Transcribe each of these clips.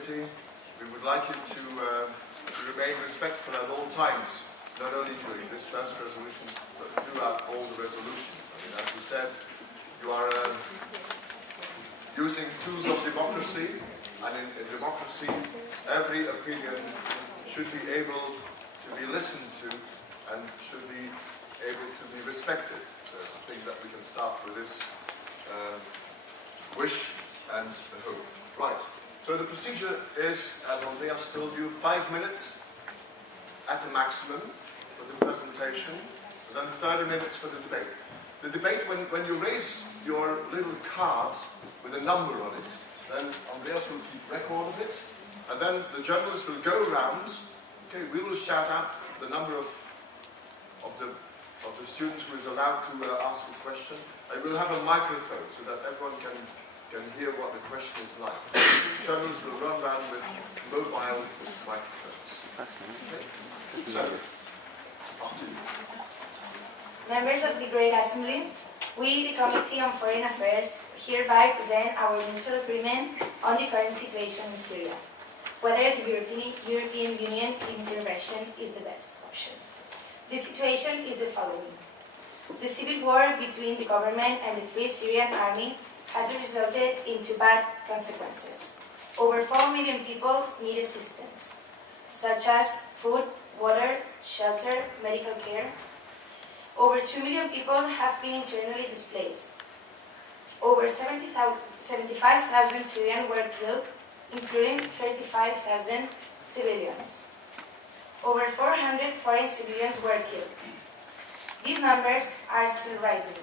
committee, we would like you to remain respectful at all times, not only during this draft resolution, but throughout all the resolutions. I mean, as we said, you are using tools of democracy, and in democracy, every opinion should be able to be listened to and should be able to be respected. So I think that we can start with this wish and hope. Right. So the procedure is, as Andreas told you, 5 minutes at the maximum for the presentation, and then 30 minutes for the debate. The debate, when you raise your little card with a number on it, then Andreas will keep record of it, and then the journalists will go around. Okay, we will shout out the number of the student who is allowed to ask a question. I will have a microphone so that everyone can hear what the question is like. Journalists will run around with mobile microphones. Okay? So, after you. Members of the Great Assembly, we, the Committee on Foreign Affairs, hereby present our mutual agreement on the current situation in Syria, whether the European Union intervention is the best option. The situation is the following. The civil war between the government and the Free Syrian Army has resulted into bad consequences. Over 4 million people need assistance, such as food, water, shelter, medical care. Over 2 million people have been internally displaced. Over 75,000 Syrians were killed, including 35,000 civilians. Over 400 foreign civilians were killed. These numbers are still rising.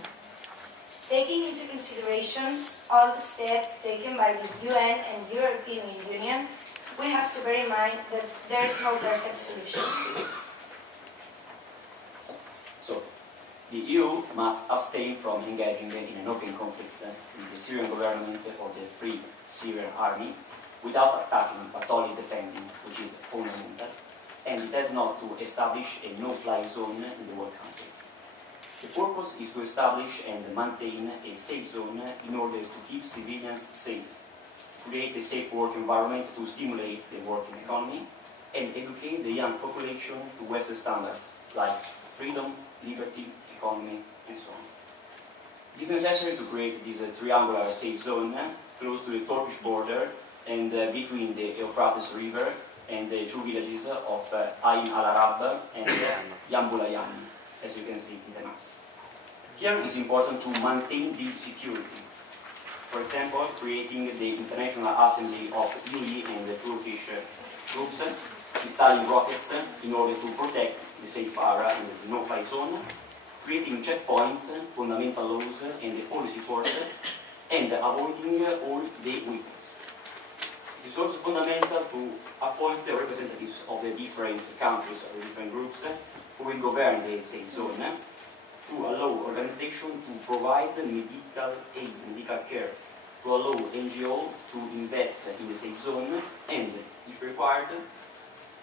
Taking into consideration all the steps taken by the UN and European Union, we have to bear in mind that there is no perfect solution. So, the EU must abstain from engaging in an open conflict with the Syrian government or the Free Syrian Army without attacking but only defending, which is fundamental, and it has not to establish a no-fly zone in the whole country. The purpose is to establish and maintain a safe zone in order to keep civilians safe, create a safe work environment to stimulate the working economy, and educate the young population to Western standards like freedom, liberty, economy, and so on. It is necessary to create this triangular safe zone close to the Turkish border and between the Euphrates River and the two villages of Ain al-Arab and Yambulayam, as you can see in the maps. Here it is important to maintain the security. For example, creating the International Assembly of UE and the Turkish troops, installing rockets in order to protect the safe area in the no-fly zone, creating checkpoints, fundamental laws and the policy force, and avoiding all the weapons. It is also fundamental to appoint the representatives of the different countries, of the different groups, who will govern the safe zone, to allow organizations to provide medical aid, medical care, to allow NGO to invest in the safe zone, and, if required,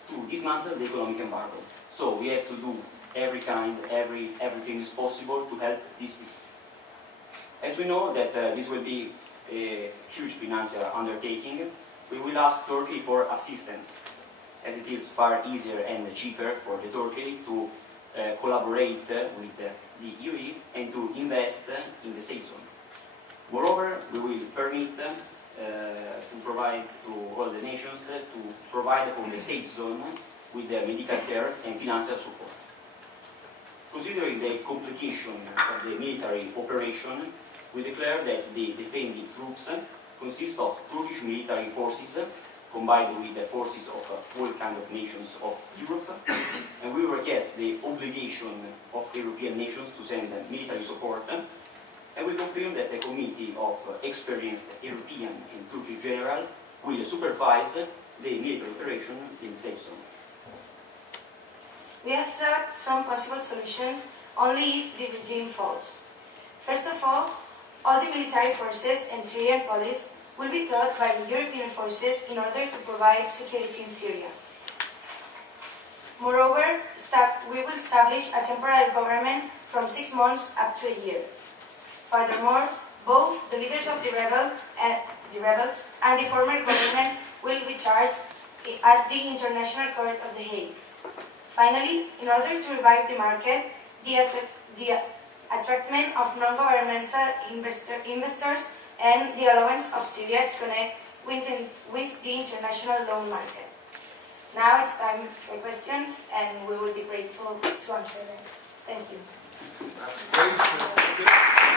to dismantle the economic embargo. So we have to do everything is possible to help these people. As we know that this will be a huge financial undertaking, we will ask Turkey for assistance, as it is far easier and cheaper for the Turkey to collaborate with the UE and to invest in the safe zone. Moreover, we will permit to provide to all the nations to provide for the safe zone with medical care and financial support. Considering the complication of the military operation, we declare that the defending troops consist of Turkish military forces combined with the forces of all kinds of nations of Europe, and we request the obligation of European nations to send military support, and we confirm that a committee of experienced European and Turkish generals will supervise the military operation in the safe zone. We have thought some possible solutions only if the regime falls. First of all the military forces and Syrian police will be taught by the European forces in order to provide security in Syria. Moreover, we will establish a temporary government from 6 months up to a year. Furthermore, both the leaders of the rebels and the former government will be charged at the International Court of The Hague. Finally, in order to revive the market, the attractment of non-governmental investors and the allowance of Syria to connect with the international loan market. Now it's time for questions, and we will be grateful to answer them. Thank you. That's great.